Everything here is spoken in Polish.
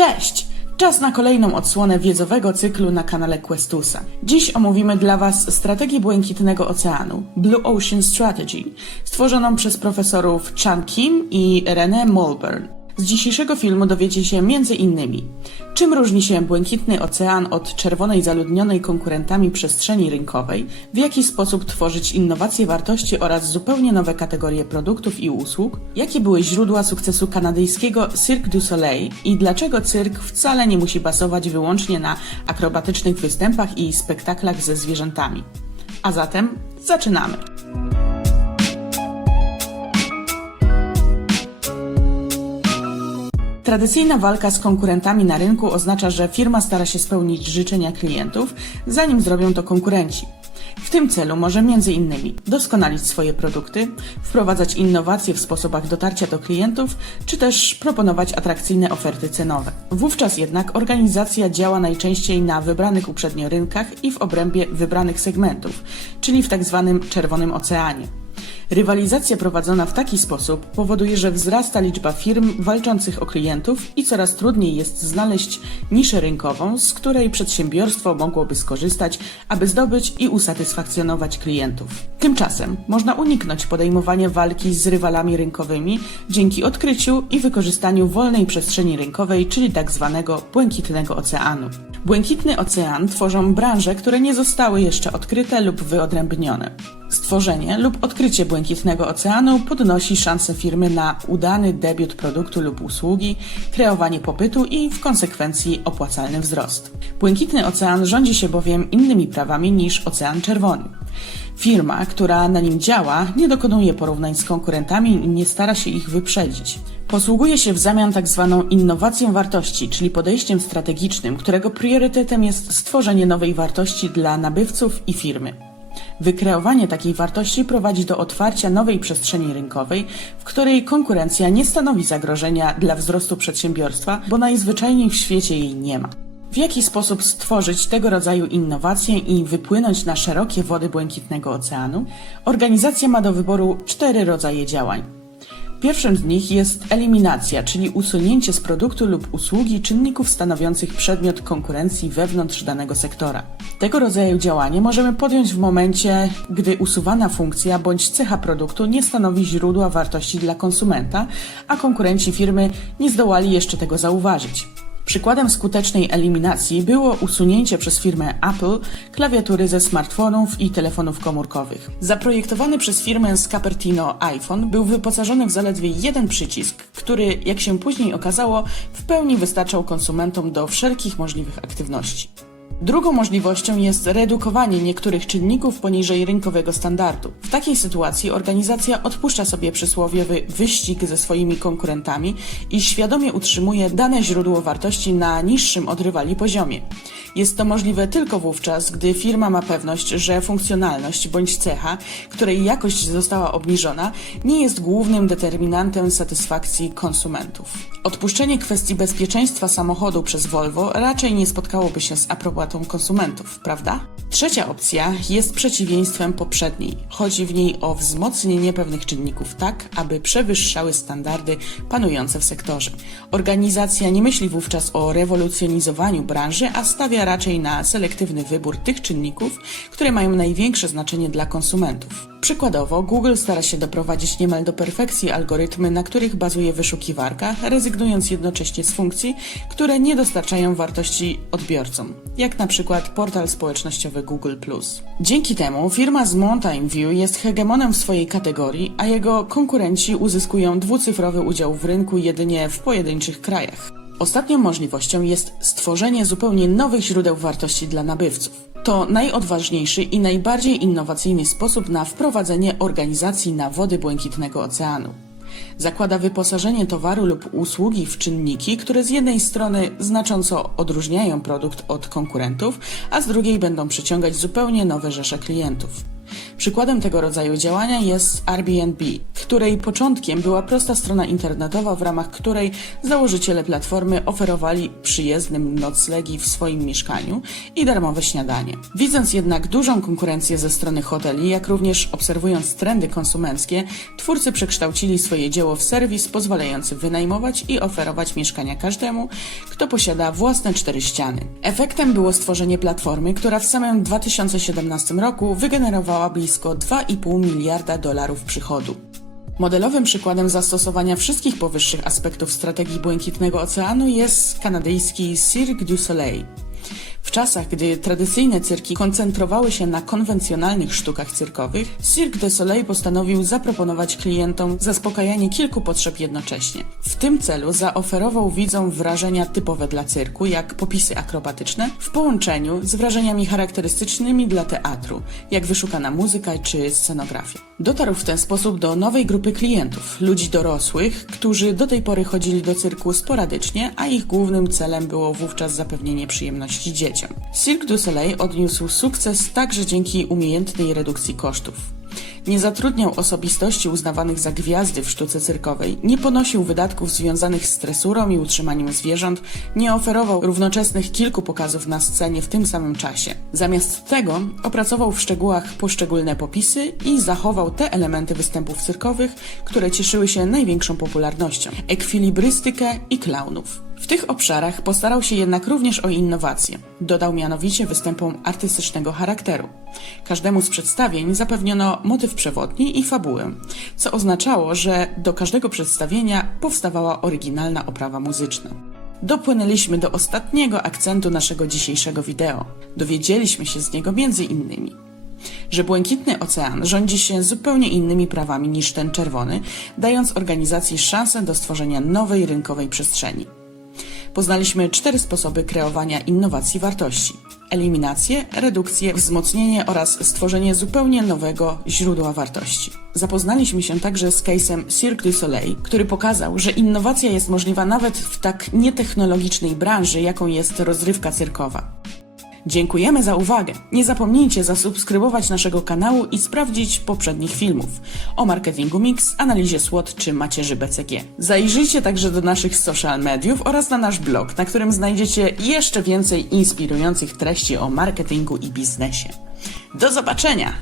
Cześć! Czas na kolejną odsłonę wiedzowego cyklu na kanale Questusa. Dziś omówimy dla Was strategię Błękitnego Oceanu Blue Ocean Strategy, stworzoną przez profesorów Chan Kim i René Mulburn. Z dzisiejszego filmu dowiecie się m.in. czym różni się Błękitny Ocean od czerwonej zaludnionej konkurentami przestrzeni rynkowej, w jaki sposób tworzyć innowacje wartości oraz zupełnie nowe kategorie produktów i usług, jakie były źródła sukcesu kanadyjskiego Cirque du Soleil i dlaczego cyrk wcale nie musi bazować wyłącznie na akrobatycznych występach i spektaklach ze zwierzętami. A zatem zaczynamy! Tradycyjna walka z konkurentami na rynku oznacza, że firma stara się spełnić życzenia klientów, zanim zrobią to konkurenci. W tym celu może m.in. doskonalić swoje produkty, wprowadzać innowacje w sposobach dotarcia do klientów, czy też proponować atrakcyjne oferty cenowe. Wówczas jednak organizacja działa najczęściej na wybranych uprzednio rynkach i w obrębie wybranych segmentów, czyli w tzw. czerwonym oceanie. Rywalizacja prowadzona w taki sposób powoduje, że wzrasta liczba firm walczących o klientów i coraz trudniej jest znaleźć niszę rynkową, z której przedsiębiorstwo mogłoby skorzystać, aby zdobyć i usatysfakcjonować klientów. Tymczasem można uniknąć podejmowania walki z rywalami rynkowymi dzięki odkryciu i wykorzystaniu wolnej przestrzeni rynkowej, czyli tak zwanego błękitnego oceanu. Błękitny ocean tworzą branże, które nie zostały jeszcze odkryte lub wyodrębnione. Stworzenie lub odkrycie błękitnego oceanu podnosi szanse firmy na udany debiut produktu lub usługi, kreowanie popytu i w konsekwencji opłacalny wzrost. Błękitny ocean rządzi się bowiem innymi prawami niż ocean czerwony. Firma, która na nim działa, nie dokonuje porównań z konkurentami i nie stara się ich wyprzedzić. Posługuje się w zamian tak zwaną innowacją wartości, czyli podejściem strategicznym, którego priorytetem jest stworzenie nowej wartości dla nabywców i firmy. Wykreowanie takiej wartości prowadzi do otwarcia nowej przestrzeni rynkowej, w której konkurencja nie stanowi zagrożenia dla wzrostu przedsiębiorstwa, bo najzwyczajniej w świecie jej nie ma. W jaki sposób stworzyć tego rodzaju innowacje i wypłynąć na szerokie wody Błękitnego Oceanu? Organizacja ma do wyboru cztery rodzaje działań. Pierwszym z nich jest eliminacja, czyli usunięcie z produktu lub usługi czynników stanowiących przedmiot konkurencji wewnątrz danego sektora. Tego rodzaju działanie możemy podjąć w momencie, gdy usuwana funkcja bądź cecha produktu nie stanowi źródła wartości dla konsumenta, a konkurenci firmy nie zdołali jeszcze tego zauważyć. Przykładem skutecznej eliminacji było usunięcie przez firmę Apple klawiatury ze smartfonów i telefonów komórkowych. Zaprojektowany przez firmę z Cupertino iPhone był wyposażony w zaledwie jeden przycisk, który, jak się później okazało, w pełni wystarczał konsumentom do wszelkich możliwych aktywności. Drugą możliwością jest redukowanie niektórych czynników poniżej rynkowego standardu. W takiej sytuacji organizacja odpuszcza sobie przysłowiowy wyścig ze swoimi konkurentami i świadomie utrzymuje dane źródło wartości na niższym od rywali poziomie. Jest to możliwe tylko wówczas, gdy firma ma pewność, że funkcjonalność bądź cecha, której jakość została obniżona, nie jest głównym determinantem satysfakcji konsumentów. Odpuszczenie kwestii bezpieczeństwa samochodu przez Volvo raczej nie spotkałoby się z aprobatą konsumentów, prawda? Trzecia opcja jest przeciwieństwem poprzedniej. Chodzi w niej o wzmocnienie pewnych czynników tak, aby przewyższały standardy panujące w sektorze. Organizacja nie myśli wówczas o rewolucjonizowaniu branży, a stawia raczej na selektywny wybór tych czynników, które mają największe znaczenie dla konsumentów. Przykładowo, Google stara się doprowadzić niemal do perfekcji algorytmy, na których bazuje wyszukiwarka, rezygnując jednocześnie z funkcji, które nie dostarczają wartości odbiorcom, jak na przykład portal społecznościowy Google+. Dzięki temu firma z Mountain View jest hegemonem w swojej kategorii, a jego konkurenci uzyskują dwucyfrowy udział w rynku jedynie w pojedynczych krajach. Ostatnią możliwością jest stworzenie zupełnie nowych źródeł wartości dla nabywców. To najodważniejszy i najbardziej innowacyjny sposób na wprowadzenie organizacji na wody Błękitnego Oceanu. Zakłada wyposażenie towaru lub usługi w czynniki, które z jednej strony znacząco odróżniają produkt od konkurentów, a z drugiej będą przyciągać zupełnie nowe rzesze klientów. Przykładem tego rodzaju działania jest Airbnb, której początkiem była prosta strona internetowa, w ramach której założyciele platformy oferowali przyjezdnym noclegi w swoim mieszkaniu i darmowe śniadanie. Widząc jednak dużą konkurencję ze strony hoteli, jak również obserwując trendy konsumenckie, twórcy przekształcili swoje dzieło w serwis pozwalający wynajmować i oferować mieszkania każdemu, kto posiada własne cztery ściany. Efektem było stworzenie platformy, która w samym 2017 roku wygenerowała blisko 2,5 miliarda dolarów przychodu. Modelowym przykładem zastosowania wszystkich powyższych aspektów strategii Błękitnego Oceanu jest kanadyjski Cirque du Soleil. W czasach, gdy tradycyjne cyrki koncentrowały się na konwencjonalnych sztukach cyrkowych, Cirque du Soleil postanowił zaproponować klientom zaspokajanie kilku potrzeb jednocześnie. W tym celu zaoferował widzom wrażenia typowe dla cyrku, jak popisy akrobatyczne, w połączeniu z wrażeniami charakterystycznymi dla teatru, jak wyszukana muzyka czy scenografia. Dotarł w ten sposób do nowej grupy klientów, ludzi dorosłych, którzy do tej pory chodzili do cyrku sporadycznie, a ich głównym celem było wówczas zapewnienie przyjemności dzieciom. Cirque du Soleil odniósł sukces także dzięki umiejętnej redukcji kosztów. Nie zatrudniał osobistości uznawanych za gwiazdy w sztuce cyrkowej, nie ponosił wydatków związanych z tresurą i utrzymaniem zwierząt, nie oferował równoczesnych kilku pokazów na scenie w tym samym czasie. Zamiast tego opracował w szczegółach poszczególne popisy i zachował te elementy występów cyrkowych, które cieszyły się największą popularnością ekwilibrystykę i klaunów. W tych obszarach postarał się jednak również o innowacje. Dodał mianowicie występom artystycznego charakteru. Każdemu z przedstawień zapewniono motyw przewodni i fabułę, co oznaczało, że do każdego przedstawienia powstawała oryginalna oprawa muzyczna. Dopłynęliśmy do ostatniego akcentu naszego dzisiejszego wideo. Dowiedzieliśmy się z niego między innymi, że Błękitny Ocean rządzi się zupełnie innymi prawami niż ten czerwony, dając organizacji szansę do stworzenia nowej rynkowej przestrzeni. Poznaliśmy cztery sposoby kreowania innowacji wartości: eliminację, redukcję, wzmocnienie oraz stworzenie zupełnie nowego źródła wartości. Zapoznaliśmy się także z case'em Cirque du Soleil, który pokazał, że innowacja jest możliwa nawet w tak nietechnologicznej branży, jaką jest rozrywka cyrkowa. Dziękujemy za uwagę. Nie zapomnijcie zasubskrybować naszego kanału i sprawdzić poprzednich filmów o marketingu mix, analizie SWOT czy macierzy BCG. Zajrzyjcie także do naszych social mediów oraz na nasz blog, na którym znajdziecie jeszcze więcej inspirujących treści o marketingu i biznesie. Do zobaczenia!